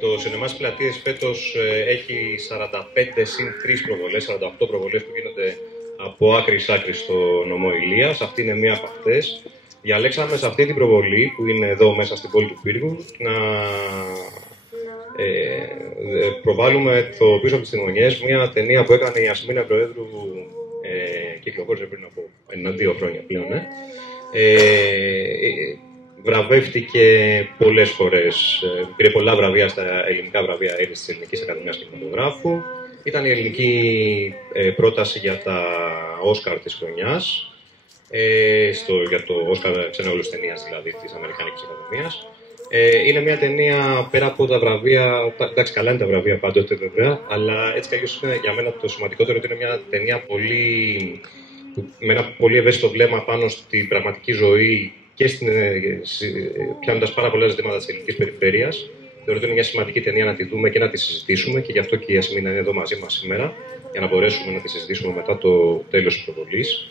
Το Σινεμάς Πλατείες φέτος έχει 45 συν 3 προβολές, 48 προβολές που γίνονται από άκρη σ' άκρη στο νομό Ηλίας. Αυτή είναι μία από αυτές. Διαλέξαμε σε αυτή την προβολή, που είναι εδώ μέσα στην πόλη του Πύργου, να προβάλλουμε το πίσω από τις τιμονιές, μια ταινία που έκανε η Ασμίνα Προέδρου, κυκλοφόρησε πριν από 1-2 χρόνια πλέον. Βραβεύτηκε πολλές φορές, πήρε πολλά βραβεία στα ελληνικά βραβεία της Ελληνικής Ακαδημίας Κινηματογράφου. Ήταν η ελληνική πρόταση για τα Όσκαρ της χρονιάς, για το Όσκαρ ξενόγλωσσης ταινίας δηλαδή της Αμερικανικής Ακαδημίας. Είναι μια ταινία πέρα από τα βραβεία, εντάξει καλά είναι τα βραβεία πάντοτε βέβαια, αλλά έτσι κι αλλιώς είναι για μένα το σημαντικότερο ότι είναι μια ταινία με ένα πολύ ευαίσθητο βλέμμα πάνω στην πραγματική ζωή και πιάνοντας πάρα πολλά ζητήματα της ελληνικής περιφέρειας. Θεωρώ ότι είναι μια σημαντική ταινία να τη δούμε και να τη συζητήσουμε και γι' αυτό και η Ιασμίνα είναι εδώ μαζί μας σήμερα, για να μπορέσουμε να τη συζητήσουμε μετά το τέλος της προβολής.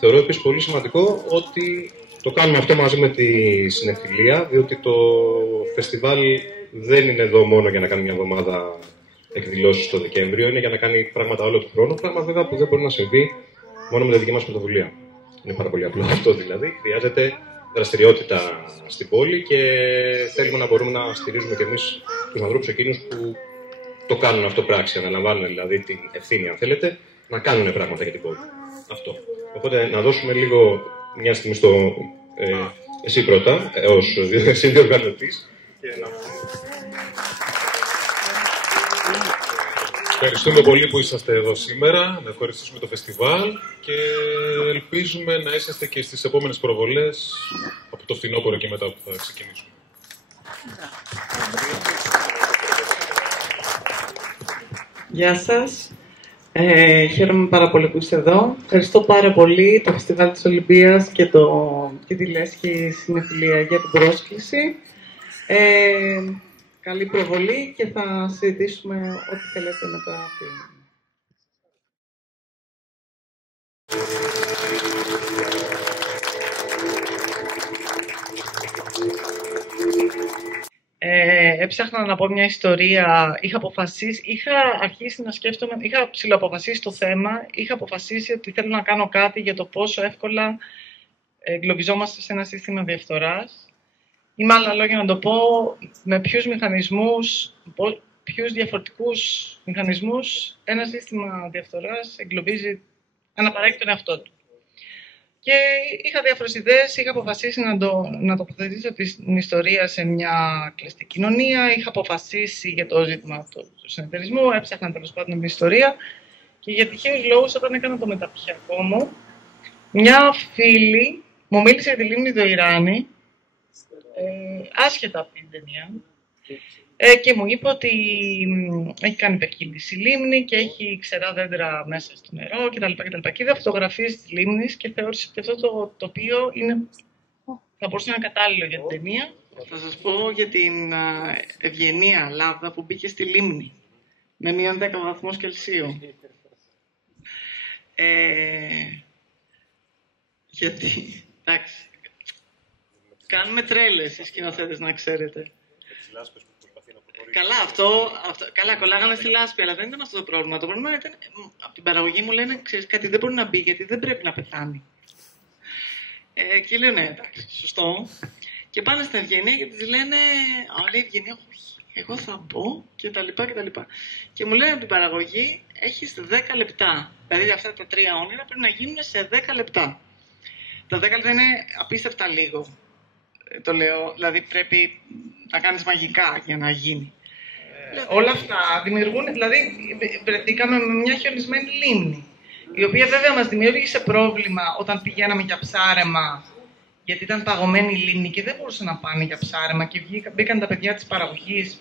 Θεωρώ επίσης πολύ σημαντικό ότι το κάνουμε αυτό μαζί με τη Συνεφιλία, διότι το φεστιβάλ δεν είναι εδώ μόνο για να κάνει μια εβδομάδα εκδηλώσεις το Δεκέμβριο, είναι για να κάνει πράγματα όλο τον χρόνο. Πράγμα βέβαια που δεν μπορεί να συμβεί μόνο με τη δική μας πρωτοβουλία. Είναι πάρα πολύ απλό αυτό δηλαδή. Χρειάζεται δραστηριότητα στην πόλη και θέλουμε να μπορούμε να στηρίζουμε κι εμείς τους ανθρώπους εκείνους που το κάνουν αυτό πράξη, αναλαμβάνουν δηλαδή την ευθύνη, αν θέλετε, να κάνουν πράγματα για την πόλη. Αυτό. Οπότε να δώσουμε λίγο μια στιγμή εσύ πρώτα, ως συνδιοργανωτής. Ευχαριστούμε πολύ που είσαστε εδώ σήμερα, να ευχαριστήσουμε το φεστιβάλ και ελπίζουμε να είσαστε και στις επόμενες προβολές από το φθινόπωρο και μετά που θα ξεκινήσουμε. Γεια σας. Χαίρομαι πάρα πολύ που είστε εδώ. Ευχαριστώ πάρα πολύ το Φεστιβάλ της Ολυμπίας και τη Λέσχη Συνεφιλία για την πρόσκληση. Καλή προβολή και θα συζητήσουμε ό,τι θέλετε μετά. Έψαχνα να πω μια ιστορία. Είχα αρχίσει να σκέφτομαι, είχα ψιλοαποφασίσει το θέμα, είχα αποφασίσει ότι θέλω να κάνω κάτι για το πόσο εύκολα εγκλωβιζόμαστε σε ένα σύστημα διαφθοράς. Ή με άλλα λόγια να το πω, με ποιους διαφορετικούς μηχανισμούς ένα σύστημα διαφθοράς εγκλωβίζει, αναπαράγει τον εαυτό του. Και είχα διάφορες ιδέες, είχα αποφασίσει να τοποθετήσω την ιστορία σε μια κλειστή κοινωνία, είχα αποφασίσει για το ζήτημα του συνεταιρισμού, έψαχνα τέλος πάντων την ιστορία και για τυχαίους λόγους όταν έκανα το μεταπτυχιακό μου, μια φίλη μου μίλησε για τη λίμνη Δοϊράνη, άσχετα από την ταινία, και μου είπε ότι έχει κάνει υπερκίνηση λίμνη και έχει ξερά δέντρα μέσα στο νερό κτλ. Και είδα φωτογραφίες της λίμνης και θεώρησε ότι αυτό το τοπίο θα μπορούσε να είναι κατάλληλο για την ταινία. Θα σας πω για την Ευγενία λάβδα που μπήκε στη λίμνη με μείον 10 βαθμούς Κελσίου. Γιατί, εντάξει, κάνουμε τρέλες οι σκηνοθέτες, να ξέρετε. Καλά, καλά, κολλάγανε στη λάσπη, αλλά δεν ήταν αυτό το πρόβλημα. Το πρόβλημα ήταν, από την παραγωγή μου λένε, ξέρεις κάτι, δεν μπορεί να μπει, γιατί δεν πρέπει να πεθάνει. Και λέω, ναι, εντάξει, σωστό. Και πάνε στην Ευγενία και της λένε, λέει η Ευγενία, εγώ θα μπω, και τα λοιπά, και τα λοιπά. Και μου λένε από την παραγωγή, έχεις 10 λεπτά. Δηλαδή αυτά τα 3 όνειρα πρέπει να γίνουν σε 10 λεπτά. Τα 10 λεπτά είναι απίστευτα λίγο. Το λέω, δηλαδή πρέπει να κάνεις μαγικά για να γίνει. Όλα αυτά δημιουργούν, δηλαδή βρεθήκαμε με μια χιονισμένη λίμνη, η οποία βέβαια μας δημιούργησε πρόβλημα όταν πηγαίναμε για ψάρεμα, γιατί ήταν παγωμένη η λίμνη και δεν μπορούσαν να πάνε για ψάρεμα και μπήκαν τα παιδιά της παραγωγής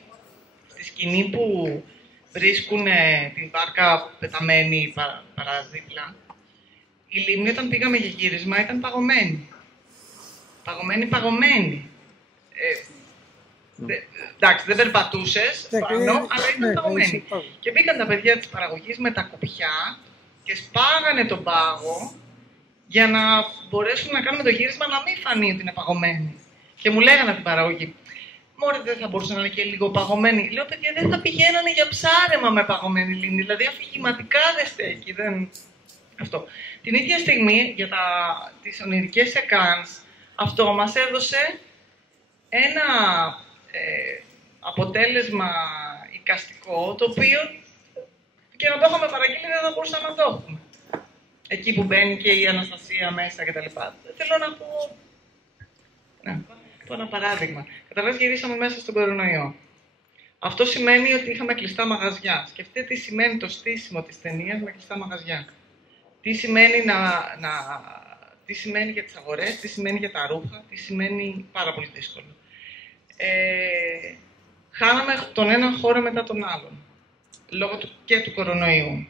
στη σκηνή που βρίσκουν την βάρκα πεταμένη παραδίπλα. Η λίμνη όταν πήγαμε για γύρισμα ήταν παγωμένη. Παγωμένη. Εντάξει, δεν περπατούσες πάνω, αλλά ήταν παγωμένη. Και μπήκαν τα παιδιά της παραγωγής με τα κουπιά και σπάγανε τον πάγο για να μπορέσουν να κάνουμε το γύρισμα να μην φανεί ότι είναι παγωμένη. Και μου λέγανε από την παραγωγή, Μωρέ, δεν θα μπορούσε να είναι και λίγο παγωμένη. Λέω, παιδιά, δεν θα πηγαίνανε για ψάρεμα με παγωμένη λίμνη. Δηλαδή, αφηγηματικά δεν στέκει. Δεν... Αυτό. Την ίδια στιγμή, για τις ονειρικές εκάνς, αυτό μας έδωσε ένα αποτέλεσμα εικαστικό, το οποίο και να το είχαμε παραγγείλει δεν θα μπορούσαμε να το έχουμε. Εκεί που μπαίνει και η Αναστασία μέσα κτλ. Θέλω να πω... Ναι, πω ένα παράδειγμα. Καταρχάς γυρίσαμε μέσα στον κορονοϊό. Αυτό σημαίνει ότι είχαμε κλειστά μαγαζιά. Σκεφτείτε τι σημαίνει το στήσιμο της ταινίας με κλειστά μαγαζιά. Τι σημαίνει, τι σημαίνει για τις αγορές, τι σημαίνει για τα ρούχα, τι σημαίνει πάρα πολύ δύσκολο. Χάναμε τον έναν χώρο μετά τον άλλον, λόγω και του κορονοϊού.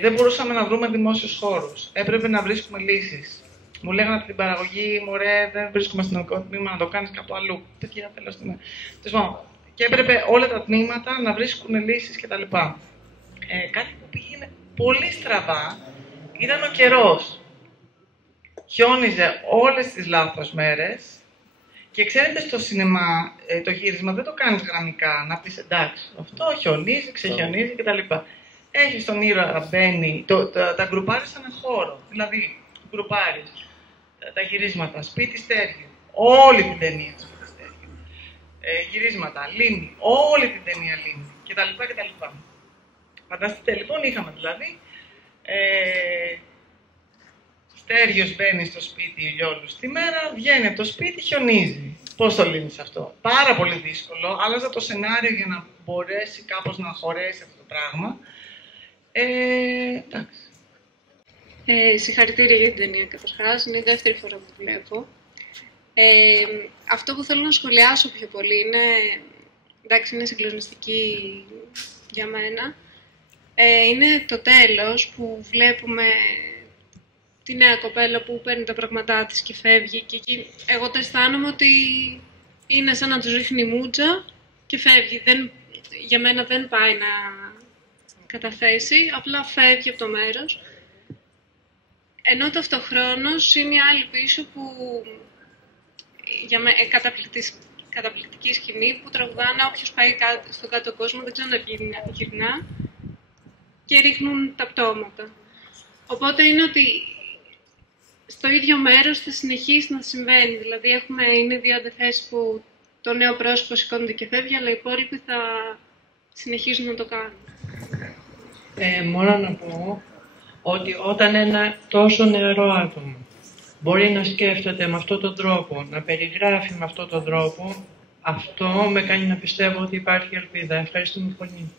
Δεν μπορούσαμε να βρούμε δημόσιους χώρους. Έπρεπε να βρίσκουμε λύσεις. Μου λέγανε από την παραγωγή, μωρέ, δεν βρίσκουμε αστυνομικό τμήμα, να το κάνεις κάπου αλλού. Παιδιά, θέλω αστυνομικό. Και έπρεπε όλα τα τμήματα να βρίσκουν λύσεις κτλ. Κάτι που πήγαινε πολύ στραβά ήταν ο καιρός. Χιόνιζε όλες τις λάθος μέρες και ξέρετε στο σινεμά το γύρισμα δεν το κάνεις γραμμικά, να πεις εντάξει, αυτό χιονίζει, ξεχιονίζει κτλ. Έχεις τον ήρωα, μπαίνει, τα γκρουπάρεις σαν ένα χώρο, δηλαδή γκρουπάρεις τα γυρίσματα, σπίτι στέργιο, όλη την ταινία σπίτι στέργιο, γυρίσματα, λίμνη, όλη την ταινία λίμνη κτλ. Φανταστείτε λοιπόν, είχαμε δηλαδή Στέργιος μπαίνει στο σπίτι ηλιόλους τη μέρα, βγαίνει από το σπίτι, χιονίζει. Πώς το λύνεις αυτό? Πάρα πολύ δύσκολο. Άλλαζα το σενάριο για να μπορέσει κάπως να χωρέσει αυτό το πράγμα. Εντάξει. Συγχαρητήρια για την ταινία καταρχάς. Είναι η δεύτερη φορά που βλέπω. Αυτό που θέλω να σχολιάσω πιο πολύ είναι, εντάξει, είναι συγκλονιστική για μένα. Είναι το τέλος που βλέπουμε τη νέα κοπέλα που παίρνει τα πράγματά της και φεύγει και εκεί εγώ το αισθάνομαι ότι είναι σαν να τους ρίχνει μούτζα και φεύγει. Για μένα δεν πάει να καταθέσει, απλά φεύγει από το μέρος. Ενώ ταυτοχρόνως είναι η άλλη πίσω που για μένα καταπληκτική σκηνή που τραγουδάνε όποιος πάει στον κάτω κόσμο, δεν ξέρω να γυρνά και ρίχνουν τα πτώματα. Οπότε είναι ότι στο ίδιο μέρος θα συνεχίσει να συμβαίνει. Δηλαδή είναι δύο αντιθέσεις που το νέο πρόσωπο σηκώνεται και φεύγει, αλλά οι υπόλοιποι θα συνεχίζουν να το κάνουν. Μόνο να πω ότι όταν ένα τόσο νεαρό άτομο μπορεί να σκέφτεται με αυτόν τον τρόπο, να περιγράφει με αυτόν τον τρόπο, αυτό με κάνει να πιστεύω ότι υπάρχει ελπίδα. Ευχαριστούμε πολύ.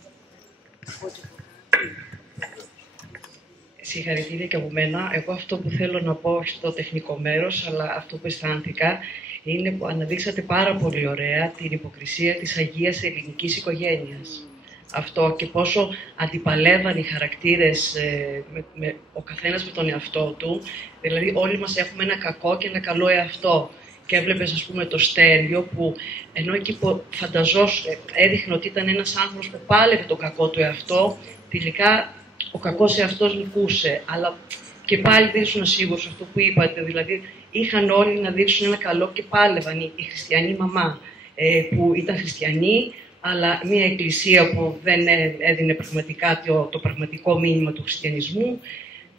Συγχαρητήρια και από μένα. Εγώ αυτό που θέλω να πω στο τεχνικό μέρος, αλλά αυτό που αισθάνθηκα, είναι που αναδείξατε πάρα πολύ ωραία την υποκρισία της Αγίας Ελληνικής οικογένειας. Αυτό και πόσο αντιπαλεύαν οι χαρακτήρες, ο καθένας με τον εαυτό του. Δηλαδή όλοι μας έχουμε ένα κακό και ένα καλό εαυτό. Και έβλεπες, ας πούμε, το Στέργιο που ενώ εκεί που φανταζόσου έδειχνε ότι ήταν ένας άνθρωπος που πάλευε τον κακό του εαυτό, τελικά ο κακός εαυτός νικούσε. Αλλά και πάλι δεν ήσουν σίγουρος αυτό που είπατε. Δηλαδή είχαν όλοι να δείξουν ένα καλό και πάλευαν. Η χριστιανή μαμά που ήταν χριστιανή, αλλά μια εκκλησία που δεν έδινε πραγματικά το πραγματικό μήνυμα του χριστιανισμού.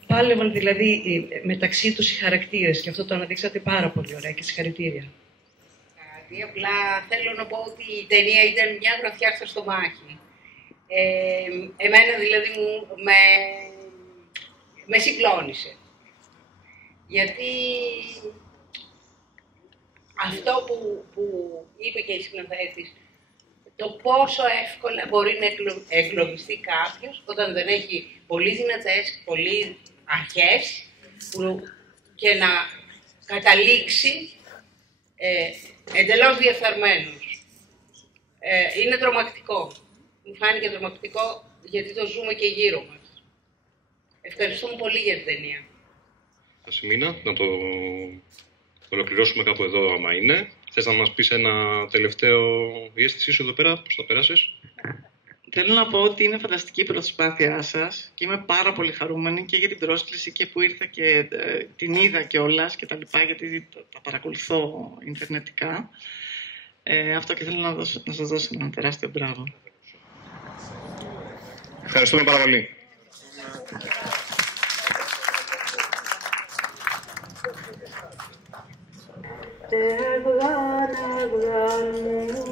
Πάλευαν δηλαδή μεταξύ τους οι χαρακτήρες και αυτό το αναδείξατε πάρα πολύ ωραία και συγχαρητήρια. Απλά θέλω να πω ότι η ταινία ήταν μια γραφιά στο στομάχι. Εμένα δηλαδή με συγκλώνησε. Γιατί αυτό που είπε και η συμπαθέτης, το πόσο εύκολα μπορεί να εγκλωβιστεί κάποιος όταν δεν έχει πολύ δυνατές, πολύ αρχές και να καταλήξει εντελώς διαφθαρμένος. Είναι τρομακτικό. Μου φάνηκε τρομακτικό γιατί το ζούμε και γύρω μας. Ευχαριστούμε πολύ για την ταινία. Ασημίνα, να το ολοκληρώσουμε κάπου εδώ άμα είναι. Θες να μας πεις ένα τελευταίο η αίσθησή σου εδώ πέρα, πώς θα περάσεις? Θέλω να πω ότι είναι φανταστική η προσπάθειά σας και είμαι πάρα πολύ χαρούμενη και για την πρόσκληση και που ήρθα και την είδα κιόλας και τα λοιπά, γιατί τα παρακολουθώ ιντερνετικά. Αυτό και θέλω να σας δώσω ένα τεράστιο μπράβο. Ευχαριστούμε πάρα πολύ. Αυγάν μου